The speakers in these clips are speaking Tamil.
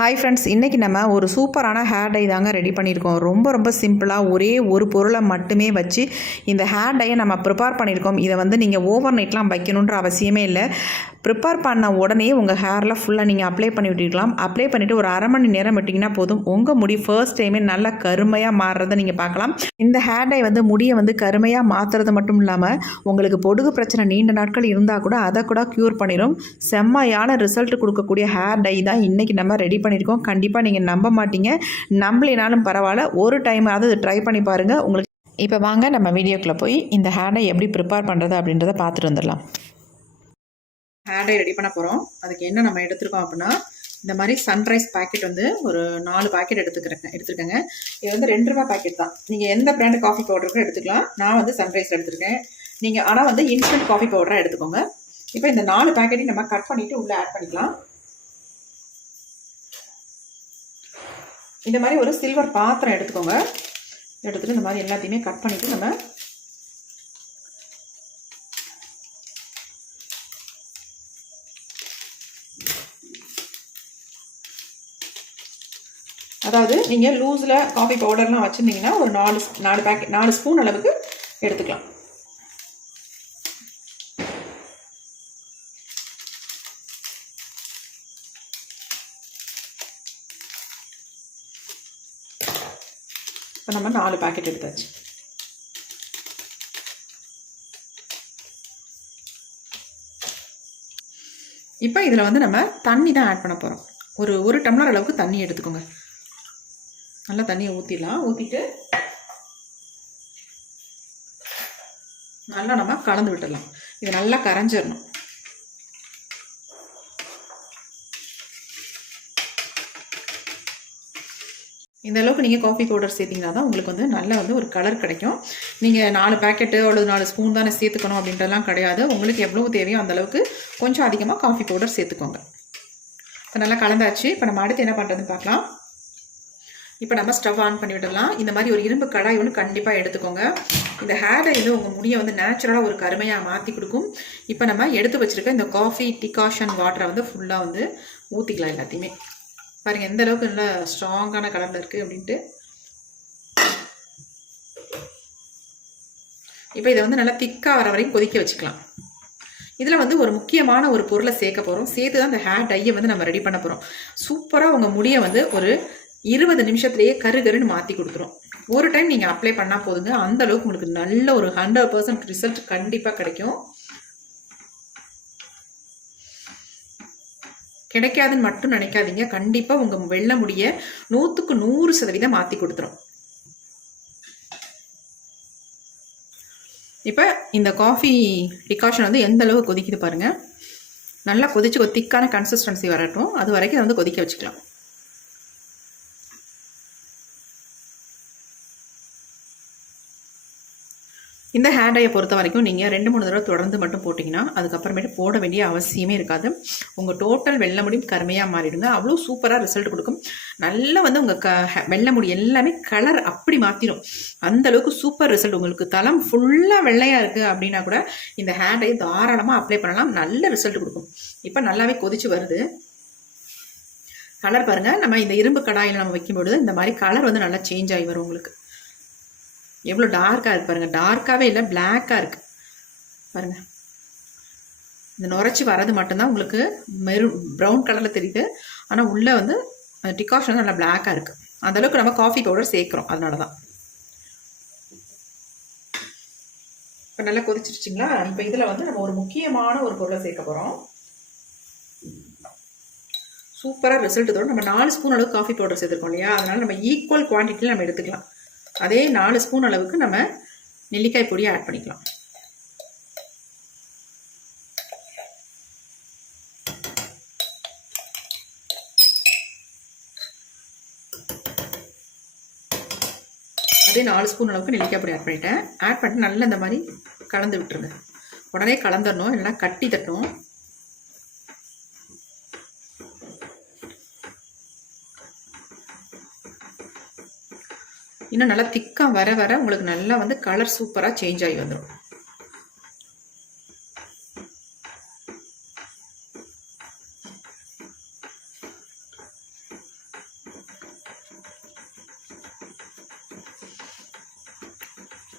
ஹாய் ஃப்ரெண்ட்ஸ், இன்றைக்கி நம்ம ஒரு சூப்பரான ஹேர் டை தாங்க ரெடி பண்ணியிருக்கோம். ரொம்ப சிம்பிளாக ஒரே ஒரு பொருளை மட்டுமே வச்சு இந்த ஹேர் டையை நம்ம ப்ரிப்பேர் பண்ணியிருக்கோம். இதை நீங்கள் ஓவர் நைட்லாம் வைக்கணுன்ற அவசியமே இல்லை. ப்ரிப்பேர் பண்ண உடனே உங்கள் ஹேரில் ஃபுல்லாக நீங்கள் அப்ளை பண்ணி விட்டுக்கலாம். அப்ளை பண்ணிவிட்டு ஒரு அரை மணி நேரம் விட்டிங்கன்னா போதும், உங்கள் முடி ஃபர்ஸ்ட் டைமே நல்லா கருமையாக மாறுறதை நீங்கள் பார்க்கலாம். இந்த ஹேர் டை முடியை கருமையாக மாற்றுறது மட்டும் இல்லாமல் உங்களுக்கு பொடுகு பிரச்சனை நீண்ட நாட்கள் இருந்தால் கூட அதை கூட க்யூர் பண்ணிடும். செம்மையான ரிசல்ட் கொடுக்கக்கூடிய ஹேர் டை தான் இன்றைக்கி நம்ம ரெடி பண்ணியிருக்கோம். கண்டிப்பாக நீங்கள் நம்ப மாட்டீங்க. நம்பலினாலும் பரவாயில்ல, ஒரு டைம் அது ட்ரை பண்ணி பாருங்கள். உங்களுக்கு இப்போ வாங்க நம்ம வீடியோக்குள்ளே போய் இந்த ஹேர் டை எப்படி ப்ரிப்பேர் பண்ணுறது அப்படின்றத பார்த்துட்டு வந்துடலாம். ஹேர் டை ரெடி பண்ண போகிறோம். அதுக்கு என்ன நம்ம எடுத்துருக்கோம் அப்படின்னா, இந்த மாதிரி சன்ரைஸ் பேக்கெட் ஒரு 4 பேக்கெட் எடுத்துருக்கேங்க. இது ₹2 பேக்கெட் தான். நீங்கள் எந்த பிராண்ட் காஃபி பவுடருக்கும் எடுத்துக்கலாம். நான் சன்ரைஸில் எடுத்துருக்கேன். நீங்கள் ஆனால் இன்ஸ்டன்ட் காஃபி பவுடராக எடுத்துக்கோங்க. இப்போ இந்த 4 பேக்கெட்டையும் நம்ம கட் பண்ணிவிட்டு உள்ளே ஆட் பண்ணிக்கலாம். இந்த மாதிரி ஒரு சில்வர் பாத்திரம் எடுத்துக்கோங்க. எடுத்துகிட்டு இந்த மாதிரி எல்லாத்தையுமே கட் பண்ணிவிட்டு நம்ம அதாவது நீங்கள் லூஸில் காஃபி பவுடர்லாம் வச்சுருந்தீங்கன்னா ஒரு 4 ஸ்பூன் அளவுக்கு எடுத்துக்கலாம். இப்போ நம்ம 4 பேக்கெட் எடுத்தாச்சு. இப்போ இதில் நம்ம தண்ணி தான் ஆட் பண்ண போகிறோம். ஒரு டம்ளர் அளவுக்கு தண்ணி எடுத்துக்கோங்க. நல்லா தண்ணியை ஊற்றிடலாம். ஊற்றிட்டு நல்லா நம்ம கலந்து விட்டுடலாம். இது நல்லா கரைஞ்சிடணும். இந்த அளவுக்கு நீங்கள் காஃபி பவுடர் சேர்த்திங்கன்னா தான் உங்களுக்கு நல்லா ஒரு கலர் கிடைக்கும். நீங்கள் 4 பேக்கெட்டு அல்லது 4 ஸ்பூன் தானே சேர்த்துக்கணும் அப்படின்றலாம் கிடையாது. உங்களுக்கு எவ்வளவு தேவையோ அந்தளவுக்கு கொஞ்சம் அதிகமாக காஃபி பவுடர் சேர்த்துக்கோங்க. இப்போ நல்லா கலந்தாச்சு. இப்போ நம்ம அடுத்து என்ன பண்ணுறதுன்னு பார்க்கலாம். இப்போ நம்ம ஸ்டவ் ஆன் பண்ணி விடலாம். இந்த மாதிரி ஒரு இரும்பு கடாய் கண்டிப்பாக எடுத்துக்கோங்க. இந்த ஹேர் டை உங்கள் முடியை நேச்சுரலாக ஒரு கருமையாக மாற்றி கொடுக்கும். இப்போ நம்ம எடுத்து வச்சுருக்க இந்த காஃபி டிகாஷன் வாட்டரை ஃபுல்லாக ஊற்றிக்கலாம். எல்லாத்தையுமே பாருங்கள் எந்த அளவுக்கு நல்லா ஸ்ட்ராங்கான கலரில் இருக்குது அப்படின்ட்டு. இப்போ இதை நல்லா திக்காக வர வரைக்கும் கொதிக்க வச்சுக்கலாம். இதில் ஒரு முக்கியமான ஒரு பொருளை சேர்க்க போகிறோம். சேர்த்து தான் இந்த ஹேர் டையை நம்ம ரெடி பண்ண போகிறோம். சூப்பராக உங்கள் முடியை ஒரு 20 நிமிஷத்துலேயே கருன்னு மாற்றி கொடுத்துரும். ஒரு டைம் நீங்கள் அப்ளை பண்ணால் போதுங்க. அந்த அளவுக்கு உங்களுக்கு நல்ல ஒரு 100% ரிசல்ட் கண்டிப்பாக கிடைக்கும். கிடைக்காதுன்னு மட்டும் நினைக்காதீங்க. கண்டிப்பாக உங்கள் வெள்ளை முடியை 100க்கு 100% மாற்றி கொடுத்துரும். இப்போ இந்த காஃபி டிகாஷன் எந்த அளவு கொதிக்குது பாருங்கள். நல்லா கொதிச்சு ஒரு திக்கான கன்சிஸ்டன்சி வரட்டும். அது வரைக்கும் அதை கொதிக்க வச்சுக்கலாம். இந்த ஹேர் டையை பொறுத்த வரைக்கும் நீங்கள் 2-3 தடவை தொடர்ந்து மட்டும் போட்டிங்கன்னா அதுக்கப்புறமேட்டு போட வேண்டிய அவசியமே இருக்காது. உங்கள் டோட்டல் வெள்ளை முடியும் கருமையாக மாறிடுங்க. அவ்வளோ சூப்பராக ரிசல்ட் கொடுக்கும். நல்லா உங்கள் வெள்ளை முடி எல்லாமே கலர் அப்படி மாற்றிடும். அந்தளவுக்கு சூப்பர் ரிசல்ட். உங்களுக்கு தலம் ஃபுல்லாக வெள்ளையாக இருக்குது அப்படின்னா கூட இந்த ஹேர் டை தாராளமாக அப்ளை பண்ணலாம். நல்ல ரிசல்ட் கொடுக்கும். இப்போ நல்லாவே கொதிச்சு வருது. கலர் பாருங்கள். நம்ம இந்த இரும்பு கடாயில் நம்ம வைக்கும்பொழுது இந்த மாதிரி கலர் நல்லா சேஞ்ச் ஆகி வரும். உங்களுக்கு எவ்வளோ டார்க்காக இருக்குது பாருங்கள். டார்க்காகவே இல்லை, பிளாக்காக இருக்குது பாருங்கள். இந்த நுரைச்சி வர்றது மட்டும்தான் உங்களுக்கு ப்ரௌன் கலரில் தெரியுது. ஆனால் உள்ளே டிகாஷன் நல்லா பிளாக்காக இருக்குது. அந்தளவுக்கு நம்ம காஃபி பவுடர் சேர்க்குறோம். அதனால தான். இப்போ நல்லா கொதிச்சிருச்சிங்களா. இப்போ இதில் நம்ம ஒரு முக்கியமான ஒரு பொருளை சேர்க்க போகிறோம். சூப்பராக ரிசல்ட் தரும். நம்ம 4 ஸ்பூன் அளவுக்கு காஃபி பவுடர் சேர்த்துருக்கோம் இல்லையா. அதனால் நம்ம ஈக்குவல் குவான்டிட்டியில் நம்ம எடுத்துக்கலாம். அதே 4 ஸ்பூன் அளவுக்கு நம்ம நெல்லிக்காய் பொடியை ஆட் பண்ணிக்கலாம். அதே 4 ஸ்பூன் அளவுக்கு நெல்லிக்காய் பொடி ஆட் பண்ணிட்டேன். ஆட் பண்ணிட்டு நல்லா இந்த மாதிரி கலந்து விட்டுருங்க. உடனே கலந்துடணும், இல்லைன்னா கட்டி தட்டும். இன்னும் நல்லா திக்காக வர வர உங்களுக்கு நல்லா கலர் சூப்பராக சேஞ்ச் ஆகி வந்துடும்.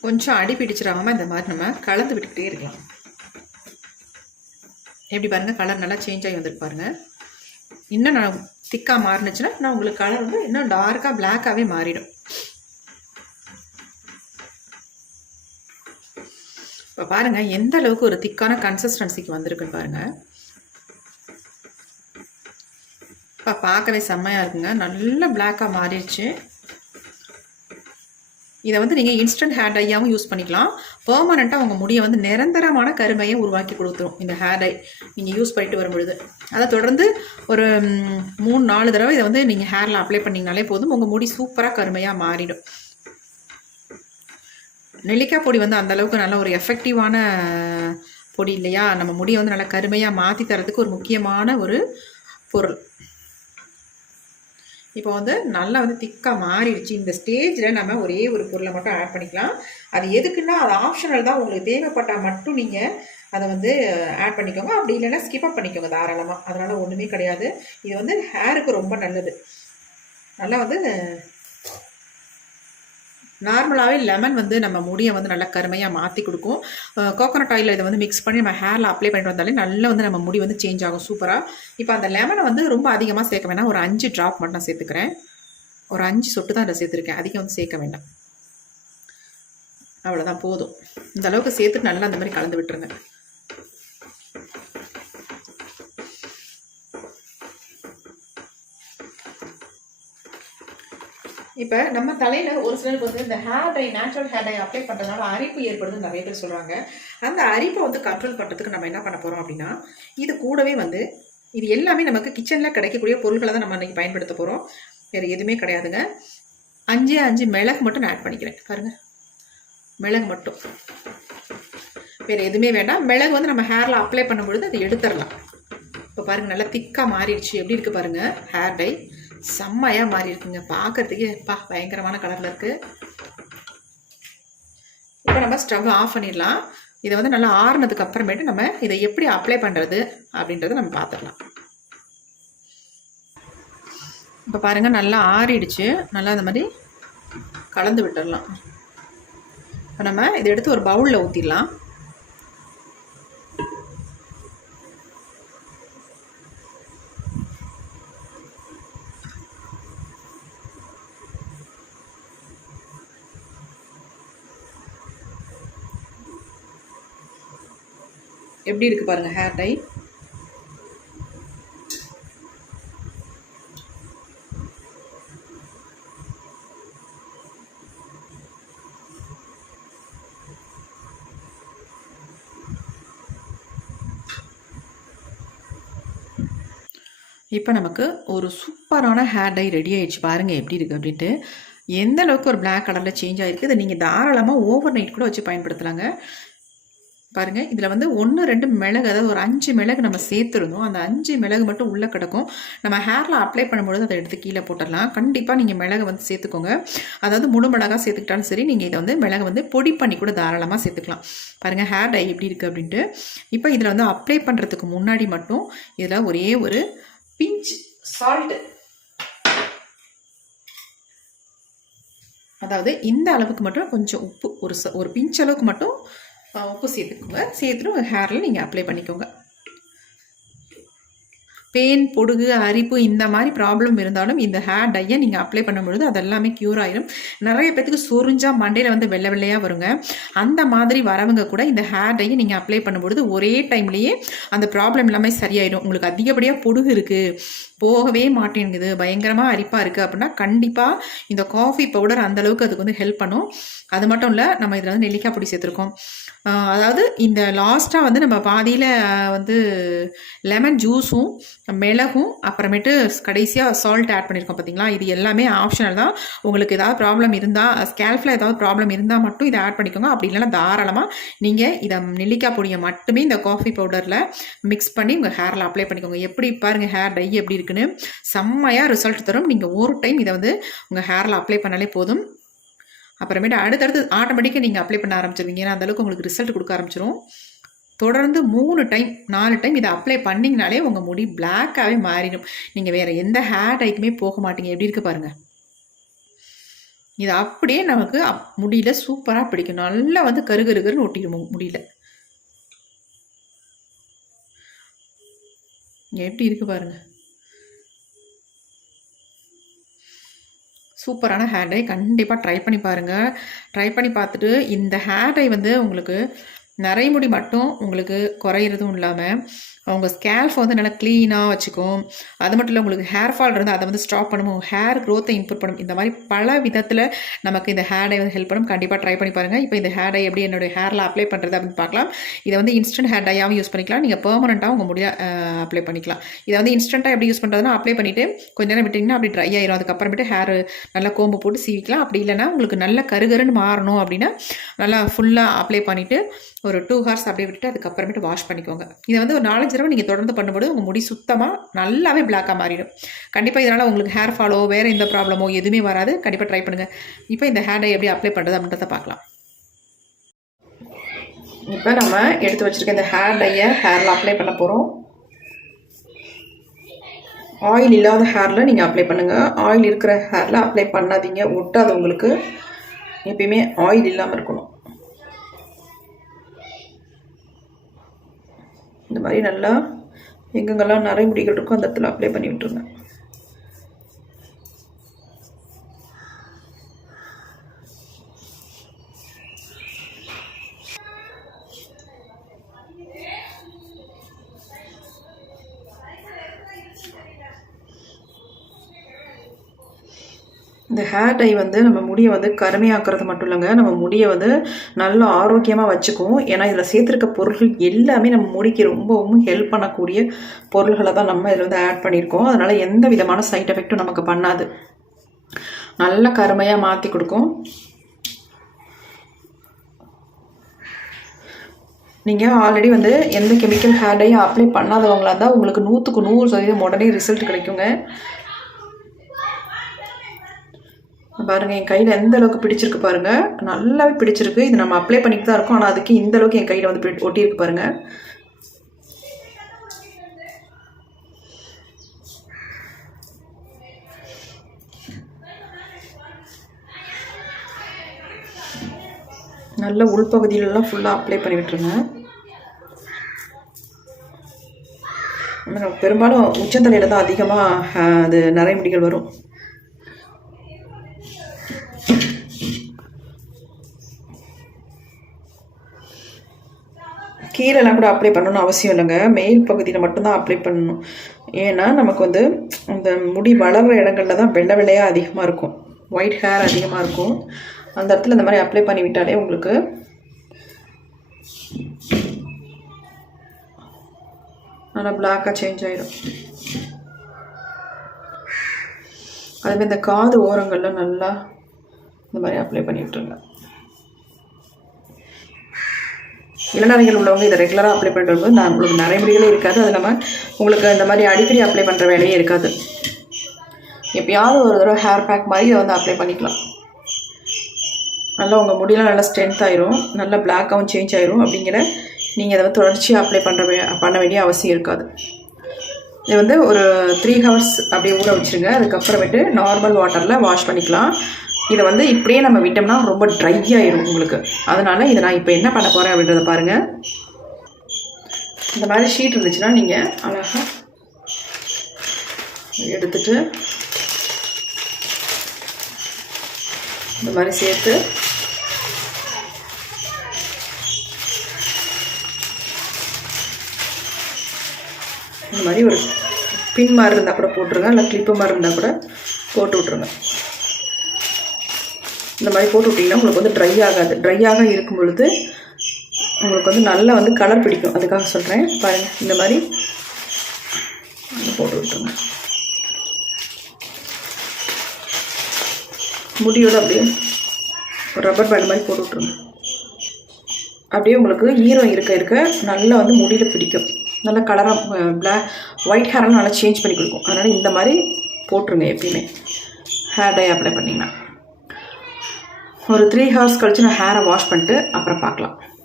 கொஞ்சம் அடி பிடிச்சிடாமல் இந்த மாதிரி நம்ம கலந்து விட்டுக்கிட்டே இருக்கலாம். எப்படி பாருங்கள், கலர் நல்லா சேஞ்ச் ஆகி வந்துருக்கு பாருங்கள். இன்னும் நான் திக்காக மாறினுச்சுன்னா நான் உங்களுக்கு கலர் வந்து இன்னும் டார்க்காக பிளாக்காகவே மாறிடும். இப்போ பாருங்கள் எந்த அளவுக்கு ஒரு திக்கான கன்சிஸ்டன்சிக்கு வந்திருக்குன்னு பாருங்கள். இப்போ பார்க்கவே செம்மையாக இருக்குங்க, நல்ல பிளாக்காக மாறிடுச்சு. இதை வந்து நீங்கள் இன்ஸ்டன்ட் ஹேர் டையாகவும் யூஸ் பண்ணிக்கலாம். பெர்மனெண்ட்டாக உங்கள் முடியை வந்து நிரந்தரமான கருமையை உருவாக்கி கொடுத்துரும் இந்த ஹேர் டை நீங்கள் யூஸ் பண்ணிட்டு வரும்பொழுது. அதை தொடர்ந்து ஒரு 3-4 தடவை இதை வந்து நீங்கள் ஹேரில் அப்ளை பண்ணிங்கனாலே போதும், உங்கள் முடி சூப்பராக கருமையாக மாறிடும். நெல்லிக்காய் பொடி வந்து அந்தளவுக்கு நல்ல ஒரு எஃபெக்டிவான பொடி இல்லையா, நம்ம முடியை வந்து நல்லா கருமையாக மாற்றி தரதுக்கு ஒரு முக்கியமான ஒரு பொருள். இப்போ வந்து நல்லா வந்து திக்காக மாறிடுச்சு. இந்த ஸ்டேஜில் நம்ம ஒரே ஒரு பொருளை மட்டும் ஆட் பண்ணிக்கலாம். அது எதுக்குன்னா அது ஆப்ஷனல் தான், உங்களுக்கு தேவைப்பட்டால் மட்டும் நீங்கள் அதை வந்து ஆட் பண்ணிக்கோங்க, அப்படி இல்லைன்னா ஸ்கிப்அப் பண்ணிக்கோங்க தாராளமாக, அதனால் ஒன்றுமே கிடையாது. இது வந்து ஹேருக்கு ரொம்ப நல்லது. நல்லா வந்து நார்மலாகவே லெமன் வந்து நம்ம முடியை வந்து நல்லா கருமையாக மாற்றி கொடுக்கும். கோகோனட் ஆயில் இதை வந்து மிக்ஸ் பண்ணி நம்ம ஹேரில் அப்ளை பண்ணிட்டு வந்தாலே நல்லா வந்து நம்ம முடி வந்து சேஞ்ச் ஆகும் சூப்பராக. இப்போ அந்த லெமனை வந்து ரொம்ப அதிகமாக சேர்க்க வேண்டாம், ஒரு 5 ட்ராப் மட்டும் நான் சேர்த்துக்கிறேன். ஒரு 5 சொட்டு தான் அதை சேர்த்துருக்கேன், அதிகம் வந்து சேர்க்க வேண்டாம். அவ்வளோதான் போதும். இந்த அளவுக்கு சேர்த்துட்டு நல்லா அந்த மாதிரி கலந்து விட்டுருங்க. இப்போ நம்ம தலையில் ஒரு சிலருக்கு வந்து இந்த hair dye, natural hair dye apply பண்ணுறதுனால அரிப்பு ஏற்படுதுன்னு நிறைய பேர் சொல்கிறாங்க. அந்த அரிப்பை வந்து கண்ட்ரோல் பண்ணுறதுக்கு நம்ம என்ன பண்ண போகிறோம் அப்படின்னா, இது கூடவே வந்து இது எல்லாமே நமக்கு கிச்சனில் கிடைக்கக்கூடிய பொருட்களை தான் நம்ம இன்றைக்கி பயன்படுத்த போகிறோம், வேறு எதுவுமே கிடையாதுங்க. 5 மிளகு மட்டும் நான் ஆட் பண்ணிக்கிறேன் பாருங்கள், மிளகு மட்டும், வேறு எதுவுமே வேண்டாம். மிளகு வந்து நம்ம ஹேரில் அப்ளை பண்ணும்பொழுது அதை எடுத்துடலாம். இப்போ பாருங்கள் நல்லா திக்காக மாறிடுச்சு, எப்படி இருக்குது பாருங்கள், ஹேர் டை செம்மையாக மாறி இருக்குங்க, பார்க்கறதுக்கே பயங்கரமான கலரில் இருக்குது. இப்போ நம்ம ஸ்டவ் ஆஃப் பண்ணிடலாம். இதை வந்து நல்லா ஆறுனதுக்கு அப்புறமேட்டு நம்ம இதை எப்படி அப்ளை பண்ணுறது அப்படின்றத நம்ம பார்த்துடலாம். இப்போ பாருங்கள் நல்லா ஆறிடுச்சு, நல்லா அந்த மாதிரி கலந்து விட்டுடலாம். இப்போ நம்ம இதை எடுத்து ஒரு பவுலில் ஊற்றிடலாம். எப்படி இருக்குது பாருங்கள் ஹேர் டை. இப்போ நமக்கு ஒரு சூப்பரான ஹேர் டை ரெடி ஆகிடுச்சு. பாருங்கள் எப்படி இருக்குது அப்படின்ட்டு, எந்த அளவுக்கு ஒரு பிளாக் கலரில் சேஞ்ச் ஆகிருக்கு. இதை நீங்கள் தாராளமாக ஓவர் நைட் கூட வச்சு பயன்படுத்தலாங்க. பாருங்கள் இதில் வந்து 1-2 மிளகு, அதாவது ஒரு 5 மிளகு நம்ம சேர்த்துருந்தோம். அந்த 5 மிளகு மட்டும் உள்ளே கிடக்கும். நம்ம ஹேரில் அப்ளை பண்ணும்பொழுது அதை எடுத்து கீழே போட்டுடலாம். கண்டிப்பாக நீங்கள் மிளகு வந்து சேர்த்துக்கோங்க. அதாவது முழு மிளகாக சேர்த்துக்கிட்டாலும் சரி, நீங்கள் இதை வந்து மிளகு வந்து பொடி பண்ணி கூட தாராளமாக சேர்த்துக்கலாம். பாருங்கள் ஹேர் டை எப்படி இருக்குது அப்படின்ட்டு. இப்போ இதில் வந்து அப்ளை பண்ணுறதுக்கு முன்னாடி மட்டும் இதில் ஒரே ஒரு பிஞ்ச் சால்ட்டு, அதாவது இந்த அளவுக்கு மட்டும் கொஞ்சம் உப்பு, ஒரு பிஞ்ச் அளவுக்கு மட்டும் உப்பு சேர்த்துக்கோங்க. சேர்த்துட்டு ஹேரில் நீங்கள் அப்ளை பண்ணிக்கோங்க. பெயின், பொடுகு, அரிப்பு இந்த மாதிரி ப்ராப்ளம் இருந்தாலும் இந்த ஹேர் டையை நீங்கள் அப்ளை பண்ணும்பொழுது அது எல்லாமே க்யூர் ஆயிடும். நிறைய பேத்துக்கு சொரிஞ்சால் மண்டையில் வந்து வெள்ளை வெள்ளையாக வருங்க. அந்த மாதிரி வரவங்க கூட இந்த ஹேர் டையை நீங்கள் அப்ளை பண்ணும்பொழுது ஒரே டைம்லேயே அந்த ப்ராப்ளம் எல்லாமே சரியாயிடும். உங்களுக்கு அதிகப்படியாக பொடுகு இருக்குது, போகவே மாட்டேங்குது, பயங்கரமாக அரிப்பாக இருக்குது அப்படின்னா கண்டிப்பாக இந்த காஃபி பவுடர் அந்தளவுக்கு அதுக்கு வந்து ஹெல்ப் பண்ணும். அது மட்டும் இல்லை, நம்ம இதில் வந்து நெல்லிக்காய் பொடி சேர்த்துருக்கோம். அதாவது இந்த லாஸ்ட்டாக வந்து நம்ம பாதியில் வந்து லெமன் ஜூஸும் மிளகும் அப்புறமேட்டு கடைசியாக சால்ட் ஆட் பண்ணியிருக்கோம் பார்த்தீங்களா. இது எல்லாமே ஆப்ஷனல் தான். உங்களுக்கு ஏதாவது ப்ராப்ளம் இருந்தால், ஸ்கேல்ஃபில் ஏதாவது ப்ராப்ளம் இருந்தால் மட்டும் இதை ஆட் பண்ணிக்கோங்க. அப்படி இல்லைன்னா தாராளமாக நீங்கள் இதை நெல்லிக்காய் பொடியை மட்டுமே இந்த காஃபி பவுடரில் மிக்ஸ் பண்ணி உங்கள் ஹேரில் அப்ளை பண்ணிக்கோங்க. எப்படி பாருங்கள் ஹேர் டை எப்படி இருக்குன்னு, செம்மையாக ரிசல்ட் தரும். நீங்கள் ஒரு டைம் இதை வந்து உங்கள் ஹேரில் அப்ளை பண்ணாலே போதும். அப்புறமேட்டு அடுத்தடுத்து ஆட்டோமேட்டிக்காக நீங்கள் அப்ளை பண்ண ஆரம்பிச்சிருவீங்க. ஏன்னா அந்தளவுக்கு உங்களுக்கு ரிசல்ட் கொடுக்க ஆரம்பிச்சிடும். தொடர்ந்து 3 டைம் 4 டைம் இதை அப்ளை பண்ணிங்கனாலே உங்கள் முடி பிளாக்காகவே மாறிடும். நீங்கள் வேறு எந்த ஹேர் டைக்குமே போக மாட்டீங்க. எப்படி இருக்குது பாருங்கள். இது அப்படியே நமக்கு முடியல சூப்பராக பிடிக்கும். நல்லா வந்து கருகருன்னு ஒட்டிடும் முடியல. எப்படி இருக்குது பாருங்கள். சூப்பரான ஹேர் டை. கண்டிப்பாக ட்ரை பண்ணி பாருங்கள். ட்ரை பண்ணி பார்த்துட்டு இந்த ஹேர் டை வந்து உங்களுக்கு நரைமுடி மட்டும் உங்களுக்கு குறையிறதும் இல்லாமல் உங்கள் ஸ்கேல்ஃபை வந்து நல்லா க்ளீனாக வச்சுக்கும். அது மட்டும் இல்லை, உங்களுக்கு ஹேர் ஃபால் இருந்தால் அதை வந்து ஸ்டாப் பண்ணும், ஹேர் க்ரோத்தை இம்ப்ரூவ் பண்ணும். இந்த மாதிரி பல விதத்தில் நமக்கு இந்த ஹேர் டை வந்து ஹெல்ப் பண்ணும். கண்டிப்பாக ட்ரை பண்ணி பாருங்கள். இப்போ இந்த ஹேர் டை எப்படி என்னுடைய ஹேரில் அப்ளை பண்ணுறது அப்படின்னு பார்க்கலாம். இதை வந்து இன்ஸ்டன்ட் ஹேர் டையாகவும் யூஸ் பண்ணிக்கலாம். நீங்கள் பெர்மனெண்ட்டாக உங்கள் முடிய அப்ளை பண்ணிக்கலாம். இதை வந்து இன்ஸ்டண்ட்டாக எப்படி யூஸ் பண்ணுறதுனா, அப்ளை பண்ணிவிட்டு கொஞ்ச நேரம் விட்டிங்கன்னா அப்படி ட்ரை ஆயிரும். அதுக்கப்புறமேட்டு ஹேர் நல்லா கோம்பு போட்டு சீவிக்கலாம். அப்படி இல்லைனா உங்களுக்கு நல்ல கருகருன்னு மாறணும் அப்படின்னா நல்லா ஃபுல்லாக அப்ளை பண்ணிவிட்டு ஒரு 2 hours அப்படியே விட்டுட்டு அதுக்கப்புறமேட்டு வாஷ் பண்ணிக்கோங்க. இதை வந்து ஒரு 4-5 தடவை நீங்கள் தொடர்ந்து பண்ணும்போது உங்கள் முடி சுத்தமாக நல்லாவே பிளாக்காக மாறிடும். கண்டிப்பாக இதனால் உங்களுக்கு ஹேர் ஃபாலோ வேறு எந்த ப்ராப்ளமோ எதுவுமே வராது. கண்டிப்பாக ட்ரை பண்ணுங்கள். இப்போ இந்த ஹேர் டை எப்படி அப்ளை பண்ணுறது அப்படின்றத பார்க்கலாம். இப்போ நம்ம எடுத்து வச்சுருக்க இந்த ஹேர் டையை ஹேரில் அப்ளை பண்ண போகிறோம். ஆயில் இல்லாத ஹேரில் நீங்கள் அப்ளை பண்ணுங்கள். ஆயில் இருக்கிற ஹேரில் அப்ளை பண்ணாதீங்க, ஒட்டாது உங்களுக்கு. எப்பயுமே ஆயில் இல்லாமல் இருக்கணும். இந்த மாதிரி நல்லா எங்கெங்கெல்லாம் நரைமுடிகள் இருக்கும் அந்த இடத்துல அப்ளை பண்ணி விட்டுருங்க. இந்த ஹேர் டை வந்து நம்ம முடியை வந்து கருமையாக்குறது மட்டும் இல்லைங்க, நம்ம முடியை வந்து நல்லா ஆரோக்கியமாக வச்சுக்கும். ஏன்னா இதில் சேர்த்துருக்க பொருட்கள் எல்லாமே நம்ம முடிக்கு ரொம்பவும் ஹெல்ப் பண்ணக்கூடிய பொருள்களை தான் நம்ம இதில் வந்து ஆட் பண்ணியிருக்கோம். அதனால் எந்த விதமான சைட் எஃபெக்ட்டும் நமக்கு பண்ணாது. நல்லா கருமையாக மாற்றி கொடுக்கும். நீங்கள் ஆல்ரெடி வந்து எந்த கெமிக்கல் ஹேர் டையும் அப்ளை பண்ணாதவங்களாக இருந்தால் உங்களுக்கு 100க்கு 100% உடனே ரிசல்ட் கிடைக்குங்க. பாருங்கள், என் கையில் எந்த அளவுக்கு பிடிச்சிருக்கு பாருங்கள். நல்லாவே பிடிச்சிருக்கு. இது நம்ம அப்ளை பண்ணிட்டு தான் இருக்கோம், ஆனால் அதுக்கு இந்த அளவுக்கு என் கையில் வந்து ஒட்டியிருக்கு பாருங்கள். நல்ல உள்பகுதியிலலாம் ஃபுல்லாக அப்ளை பண்ணி விட்டுருங்க. பெரும்பாலும் உச்சந்தலையில் தான் அதிகமாக அது நரைமுடிகள் வரும். கீழெல்லாம் கூட அப்ளை பண்ணணும்னு அவசியம் இல்லைங்க, மேல் பகுதியில் மட்டும்தான் அப்ளை பண்ணணும். ஏன்னா நமக்கு வந்து அந்த முடி வளர்கிற இடங்களில் தான் வெள்ளை வெள்ளையாக அதிகமாக இருக்கும், ஒயிட் ஹேர் அதிகமாக இருக்கும். அந்த இடத்துல இந்த மாதிரி அப்ளை பண்ணி விட்டாலே உங்களுக்கு நல்லா பிளாக்காக சேஞ்ச் ஆகிடும். அதுமாதிரி இந்த காது ஓரங்களில் நல்லா இந்த மாதிரி அப்ளை பண்ணி விட்டுருங்க. இளநரைகள் உள்ளவங்க இதை ரெகுலராக அப்ளை பண்ணிட்டு வரும்போது நான் உங்களுக்கு நரைமுடிகளே இருக்காது. அது இல்லாமல் உங்களுக்கு இந்த மாதிரி அடிக்கடி அப்ளை பண்ணுற வேலையே இருக்காது. எப்பயாவது ஒரு தடவை ஹேர் பேக் மாதிரி இதை வந்து அப்ளை பண்ணிக்கலாம். நல்லா உங்கள் முடியெலாம் நல்லா ஸ்ட்ரென்த் ஆயிரும், நல்லா பிளாக்காகவும் சேஞ்ச் ஆயிரும். அப்படிங்கிற நீங்கள் இதை வந்து தொடர்ச்சியாக அப்ளை பண்ண வேண்டிய அவசியம் இருக்காது. இது வந்து ஒரு 3 hours அப்படியே ஊற வச்சுருங்க. அதுக்கப்புறமேட்டு நார்மல் வாட்டரில் வாஷ் பண்ணிக்கலாம். இதை வந்து இப்படியே நம்ம விட்டோம்னா ரொம்ப ட்ரை ஆயிரும் உங்களுக்கு. அதனால் இதை நான் இப்போ என்ன பண்ண போகிறேன் அப்படின்றத பாருங்கள். இந்த மாதிரி ஷீட் இருந்துச்சுன்னா நீங்கள் அழகாக எடுத்துட்டு இந்த மாதிரி சேர்த்து இந்த மாதிரி ஒரு பின் மாதிரி இருந்தால் கூட போட்டுருங்க, இல்லை கிளிப்பு மாதிரி இருந்தால் கூட போட்டு விட்ருங்க. இந்த மாதிரி போட்டு விட்டிங்கன்னா உங்களுக்கு வந்து ட்ரை ஆகாது. ட்ரையாக இருக்கும் பொழுது உங்களுக்கு வந்து நல்லா வந்து கலர் பிடிக்கும். அதுக்காக சொல்கிறேன் பாருங்கள். இந்த மாதிரி போட்டு விட்டுருங்க. முடியோடு அப்படியே ஒரு ரப்பர் பேண்ட் மாதிரி போட்டு விட்ருங்க. அப்படியே உங்களுக்கு ஈரம் இருக்க நல்லா வந்து முடியில் பிடிக்கும். நல்லா கலராக ஒயிட் ஹேரெல்லாம் நல்லா சேஞ்ச் பண்ணி கொடுக்கும். அதனால் இந்த மாதிரி போட்டுருங்க எப்பயுமே ஹேர் டை அப்ளை பண்ணிங்கன்னா. ஒரு 3 hours கழித்து நான் ஹேரை வாஷ் பண்ணிட்டு அப்புறம் பார்க்கலாம்.